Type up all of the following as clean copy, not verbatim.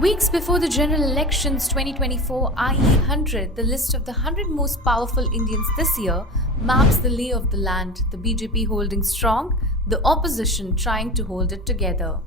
Weeks before the general elections 2024 IE 100, the list of the 100 most powerful Indians this year maps the lay of the land, the BJP holding strong, the opposition trying to hold it together.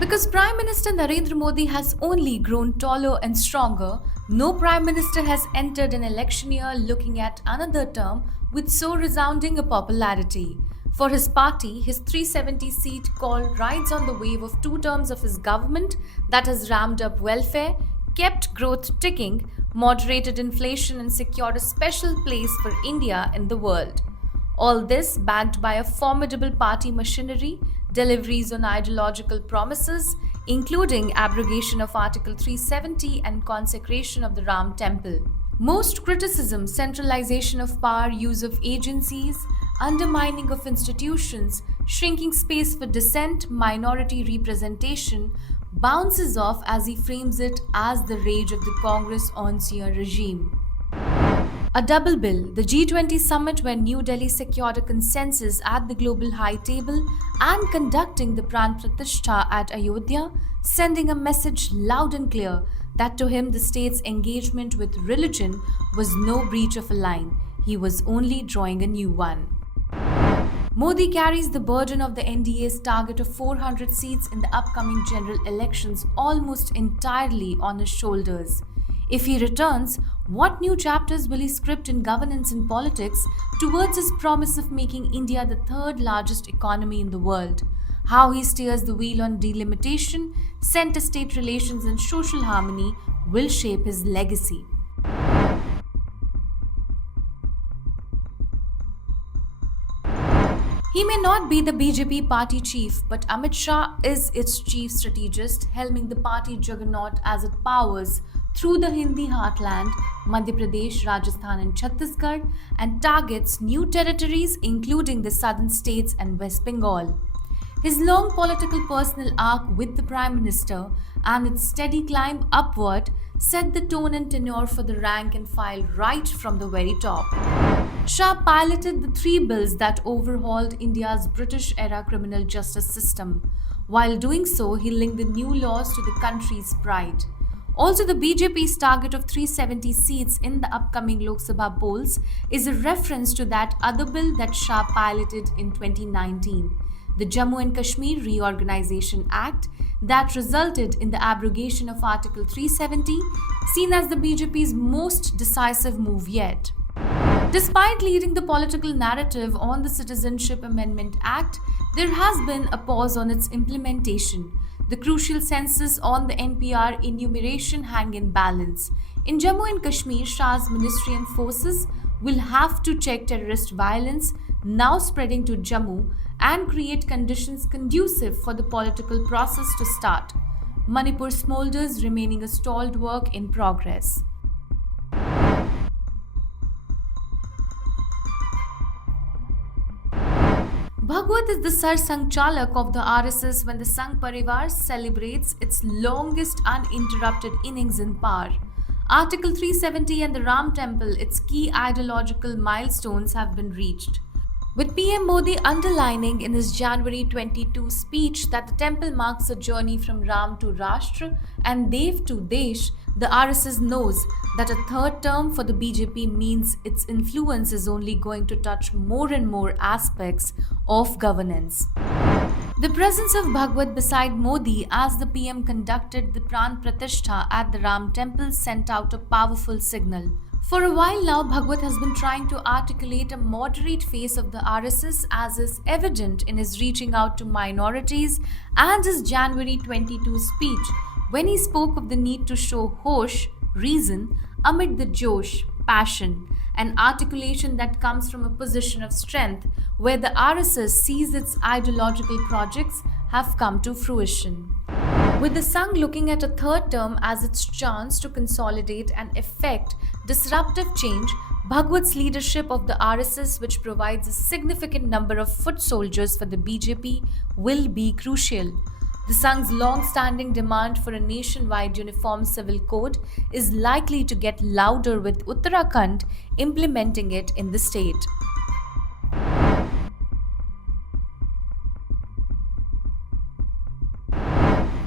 Because Prime Minister Narendra Modi has only grown taller and stronger, no Prime Minister has entered an election year looking at another term with so resounding a popularity. For his party, his 370-seat call rides on the wave of 2 terms of his government that has ramped up welfare, kept growth ticking, moderated inflation, and secured a special place for India in the world. All this backed by a formidable party machinery, deliveries on ideological promises, including abrogation of Article 370 and consecration of the Ram Temple. Most criticism, centralization of power, use of agencies, undermining of institutions, shrinking space for dissent, minority representation, bounces off as he frames it as the rage of the Congress on-seer regime. A double bill, the G20 summit where New Delhi secured a consensus at the global high table and conducting the Pran Pratishtha at Ayodhya, sending a message loud and clear that to him the state's engagement with religion was no breach of a line, he was only drawing a new one. Modi carries the burden of the NDA's target of 400 seats in the upcoming general elections almost entirely on his shoulders. If he returns, what new chapters will he script in governance and politics towards his promise of making India the third largest economy in the world? How he steers the wheel on delimitation, center-state relations and social harmony will shape his legacy. He may not be the BJP party chief, but Amit Shah is its chief strategist, helming the party juggernaut as it powers through the Hindi heartland, Madhya Pradesh, Rajasthan and Chhattisgarh, and targets new territories including the southern states and West Bengal. His long political personal arc with the Prime Minister and its steady climb upward set the tone and tenure for the rank and file right from the very top. Shah piloted the 3 bills that overhauled India's British-era criminal justice system. While doing so, he linked the new laws to the country's pride. Also, the BJP's target of 370 seats in the upcoming Lok Sabha polls is a reference to that other bill that Shah piloted in 2019, the Jammu and Kashmir Reorganization Act, that resulted in the abrogation of Article 370, seen as the BJP's most decisive move yet. Despite leading the political narrative on the Citizenship Amendment Act, there has been a pause on its implementation. The crucial census on the NPR enumeration hang in balance. In Jammu and Kashmir, Shah's ministry and forces will have to check terrorist violence now spreading to Jammu and create conditions conducive for the political process to start. Manipur smolders, remaining a stalled work in progress. Bhagwat is the Sar Sangchalak of the RSS when the Sangh Parivar celebrates its longest uninterrupted innings in power. Article 370 and the Ram Temple, its key ideological milestones, have been reached. With PM Modi underlining in his January 22 speech that the temple marks a journey from Ram to Rashtra and Dev to Desh, the RSS knows that a 3rd term for the BJP means its influence is only going to touch more and more aspects of governance. The presence of Bhagwat beside Modi as the PM conducted the Pran Pratishtha at the Ram Temple sent out a powerful signal. For a while now, Bhagwat has been trying to articulate a moderate face of the RSS, as is evident in his reaching out to minorities and his January 22 speech, when he spoke of the need to show hosh, reason, amid the josh, passion, an articulation that comes from a position of strength where the RSS sees its ideological projects have come to fruition. With the Sangh looking at a 3rd term as its chance to consolidate and effect disruptive change, Bhagwat's leadership of the RSS, which provides a significant number of foot soldiers for the BJP, will be crucial. The Sangh's long-standing demand for a nationwide uniform civil code is likely to get louder with Uttarakhand implementing it in the state.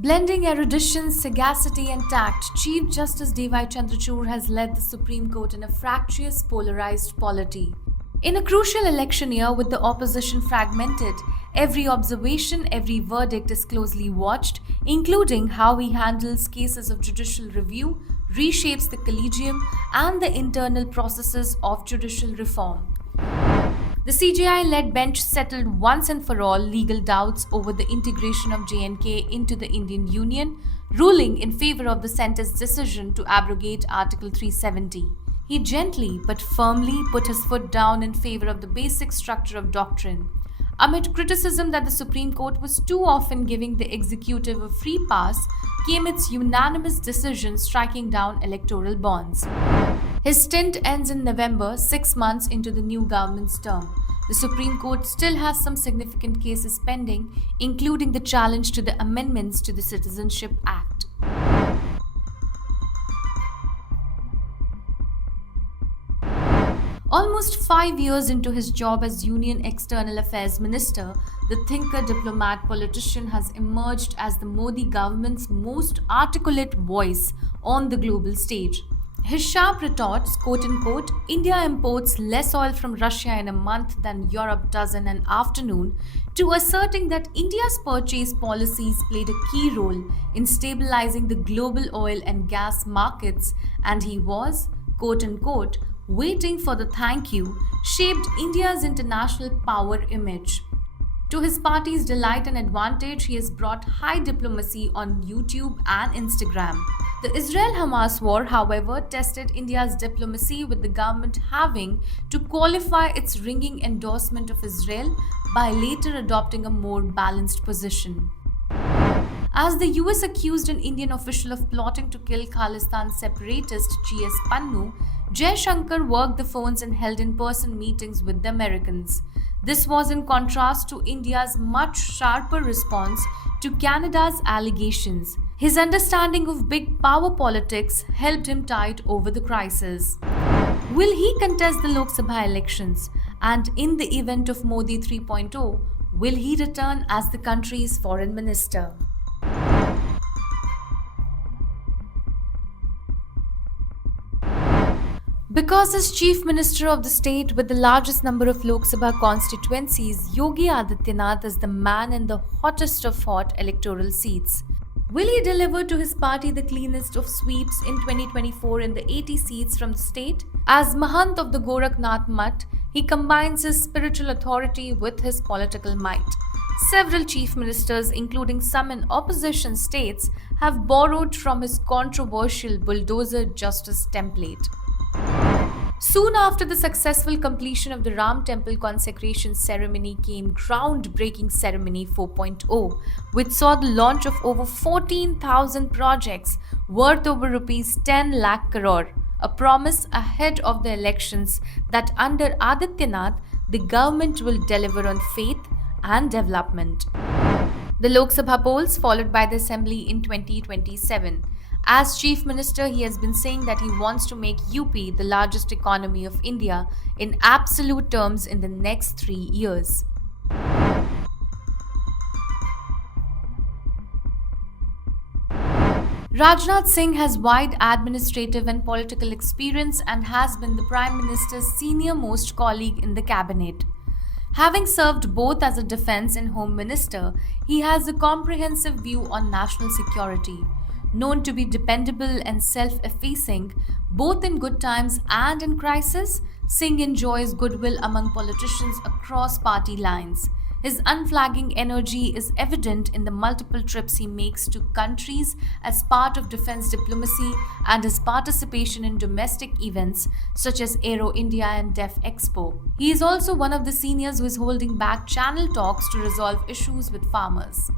Blending erudition, sagacity, and tact, Chief Justice D.Y. Chandrachud has led the Supreme Court in a fractious, polarized polity. In a crucial election year with the opposition fragmented, every observation, every verdict is closely watched, including how he handles cases of judicial review, reshapes the collegium, and the internal processes of judicial reform. The CJI-led bench settled once and for all legal doubts over the integration of J&K into the Indian Union, ruling in favor of the centre's decision to abrogate Article 370. He gently but firmly put his foot down in favor of the basic structure of doctrine. Amid criticism that the Supreme Court was too often giving the executive a free pass, came its unanimous decision striking down electoral bonds. His stint ends in November, 6 months into the new government's term. The Supreme Court still has some significant cases pending, including the challenge to the amendments to the Citizenship Act. Almost 5 years into his job as Union External Affairs Minister, the thinker, diplomat, politician has emerged as the Modi government's most articulate voice on the global stage. His sharp retorts, quote unquote, India imports less oil from Russia in a month than Europe does in an afternoon, to asserting that India's purchase policies played a key role in stabilizing the global oil and gas markets, and he was, quote unquote, waiting for the thank you, shaped India's international power image. To his party's delight and advantage, he has brought high diplomacy on YouTube and Instagram. The Israel-Hamas war, however, tested India's diplomacy, with the government having to qualify its ringing endorsement of Israel by later adopting a more balanced position. As the US accused an Indian official of plotting to kill Khalistan separatist G.S. Pannu, Jai Shankar worked the phones and held in-person meetings with the Americans. This was in contrast to India's much sharper response to Canada's allegations. His understanding of big power politics helped him tide over the crisis. Will he contest the Lok Sabha elections? And in the event of Modi 3.0, will he return as the country's foreign minister? Because as Chief Minister of the state with the largest number of Lok Sabha constituencies, Yogi Adityanath is the man in the hottest of hot electoral seats. Will he deliver to his party the cleanest of sweeps in 2024 in the 80 seats from the state? As Mahant of the Gorakhnath Mutt, he combines his spiritual authority with his political might. Several chief ministers, including some in opposition states, have borrowed from his controversial bulldozer justice template. Soon after the successful completion of the Ram Temple consecration ceremony came Groundbreaking Ceremony 4.0, which saw the launch of over 14,000 projects worth over rupees 10 lakh crore, a promise ahead of the elections that under Adityanath, the government will deliver on faith and development. The Lok Sabha polls followed by the Assembly in 2027. As Chief Minister, he has been saying that he wants to make UP the largest economy of India in absolute terms in the next 3 years. Rajnath Singh has wide administrative and political experience and has been the Prime Minister's senior-most colleague in the cabinet. Having served both as a defense and home minister, he has a comprehensive view on national security. Known to be dependable and self-effacing, both in good times and in crisis, Singh enjoys goodwill among politicians across party lines. His unflagging energy is evident in the multiple trips he makes to countries as part of defense diplomacy and his participation in domestic events such as Aero India and Def Expo. He is also one of the seniors who is holding back channel talks to resolve issues with farmers.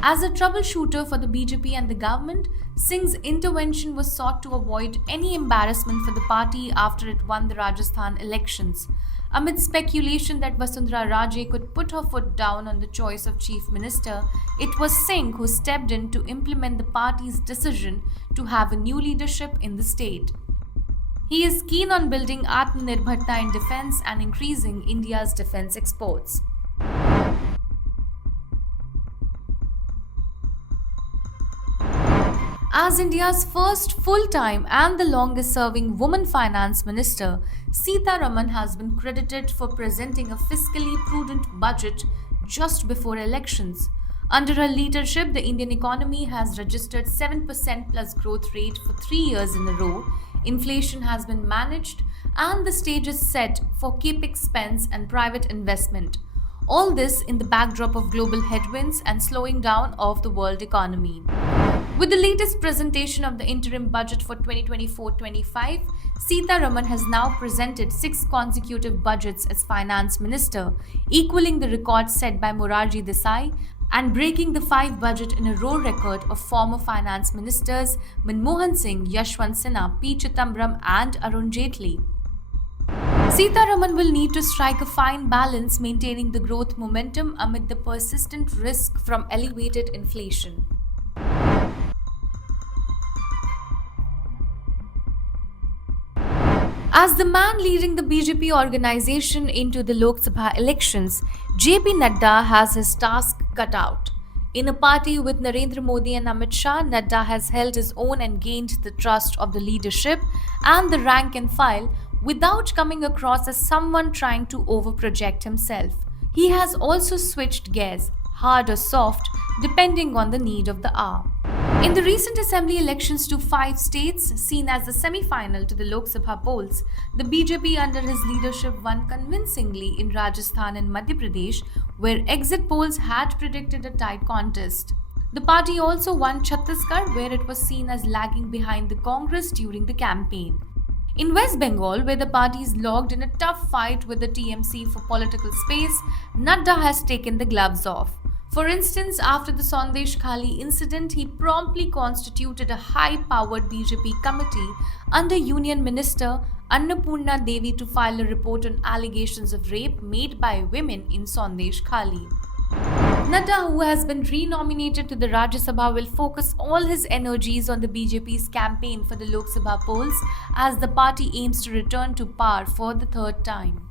As a troubleshooter for the BJP and the government, Singh's intervention was sought to avoid any embarrassment for the party after it won the Rajasthan elections. Amid speculation that Vasundhara Raje could put her foot down on the choice of Chief Minister, it was Singh who stepped in to implement the party's decision to have a new leadership in the state. He is keen on building Atmanirbharta in defense and increasing India's defense exports. As India's first full-time and the longest-serving woman finance minister, Sitharaman has been credited for presenting a fiscally prudent budget just before elections. Under her leadership, the Indian economy has registered 7% plus growth rate for 3 years in a row. Inflation has been managed and the stage is set for capex spends and private investment. All this in the backdrop of global headwinds and slowing down of the world economy. With the latest presentation of the interim budget for 2024-25, Sitharaman has now presented 6 consecutive budgets as finance minister, equaling the record set by Morarji Desai and breaking the 5 budget in a row record of former finance ministers Manmohan Singh, Yashwant Sinha, P. Chidambaram and Arun Jaitley. Sitharaman will need to strike a fine balance maintaining the growth momentum amid the persistent risk from elevated inflation. As the man leading the BJP organization into the Lok Sabha elections, JP Nadda has his task cut out. In a party with Narendra Modi and Amit Shah, Nadda has held his own and gained the trust of the leadership and the rank and file without coming across as someone trying to overproject himself. He has also switched gears, hard or soft, depending on the need of the hour. In the recent assembly elections to 5 states, seen as the semi-final to the Lok Sabha polls, the BJP under his leadership won convincingly in Rajasthan and Madhya Pradesh, where exit polls had predicted a tight contest. The party also won Chhattisgarh, where it was seen as lagging behind the Congress during the campaign. In West Bengal, where the party is logged in a tough fight with the TMC for political space, Nadda has taken the gloves off. For instance, after the Sandesh Khali incident, he promptly constituted a high-powered BJP committee under Union Minister Annapurna Devi to file a report on allegations of rape made by women in Sandesh Khali. Nadda, who has been re-nominated to the Rajya Sabha, will focus all his energies on the BJP's campaign for the Lok Sabha polls as the party aims to return to power for the 3rd time.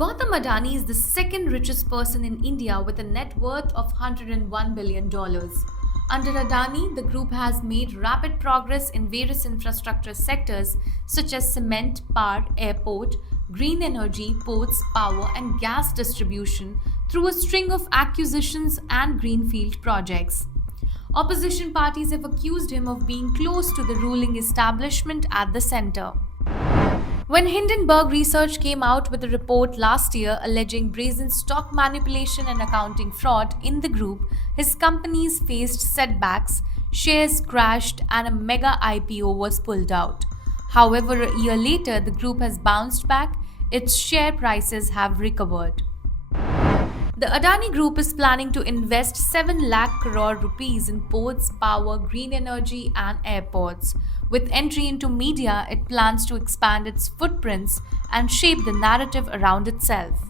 Gautam Adani is the second richest person in India with a net worth of $101 billion. Under Adani, the group has made rapid progress in various infrastructure sectors such as cement, power, airport, green energy, ports, power and gas distribution through a string of acquisitions and greenfield projects. Opposition parties have accused him of being close to the ruling establishment at the centre. When Hindenburg Research came out with a report last year alleging brazen stock manipulation and accounting fraud in the group, his companies faced setbacks, shares crashed, and a mega IPO was pulled out. However, a year later, the group has bounced back, its share prices have recovered. The Adani Group is planning to invest 7 lakh crore rupees in ports, power, green energy and airports. With entry into media, it plans to expand its footprints and shape the narrative around itself.